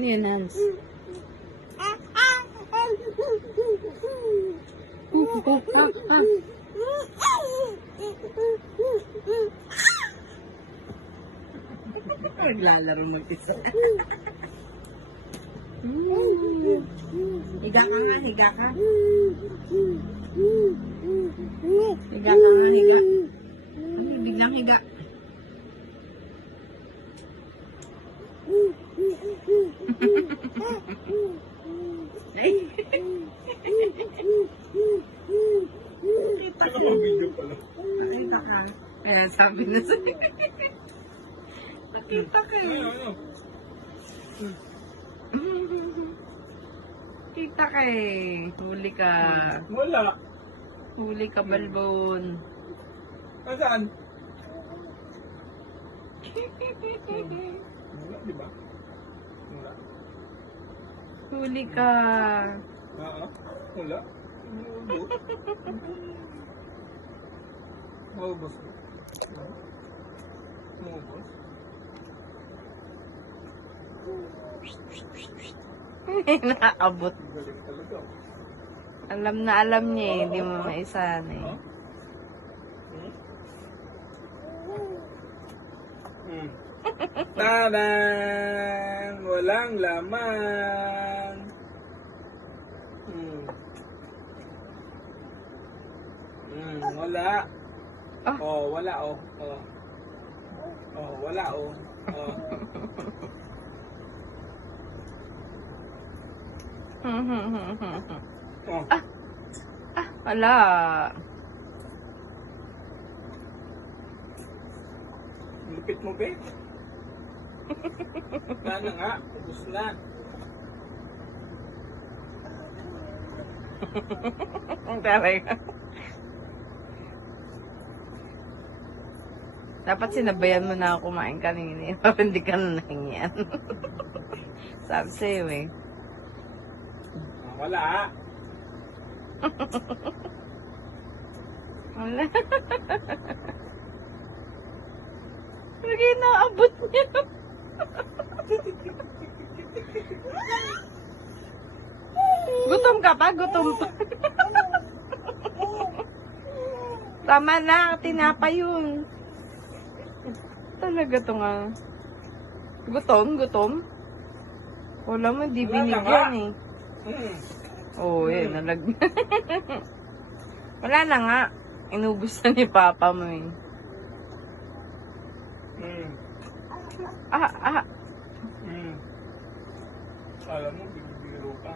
Ano yun, Hans? Naglalaro ng isa. Higa ka nga, higa ka. Higa ka nga, higa. Ay, biglang higa. Ay. Kita ka. Nakita ka. Kaya sabi na sa'yo. Nakita ka eh. Kita ka eh. Huli ka. Wala. Huli ka, balbon. Saan? Wala, di ba? Wala. Huli ka. Oo. Wala. Maubos. Maubos. Nakaabot. Galing talaga. Alam na alam niya eh. Hindi mo maisan eh. Tadaan! Walang laman. Wala. Ah. Oh, wala oh. Oh. Oh, wala oh. Oh. Oh. Wala. Lupit mo, be? Sana nga, ubus na. Talaga. Dapat sinabayan mo na ako kumain kanina. Hindi ka na nahingian. Sabi sa'yo eh. Wala. Wala. Lagi naabot niya. Gutom ka pa? Gutom pa. Tama na, tinapa yun. Talaga to nga. Gutom? Gutom? Wala mo, di binigyan eh. Oo, yun, nalag. Wala na nga. Inubos na ni Papa mo eh. Alam mo, bibiro ka.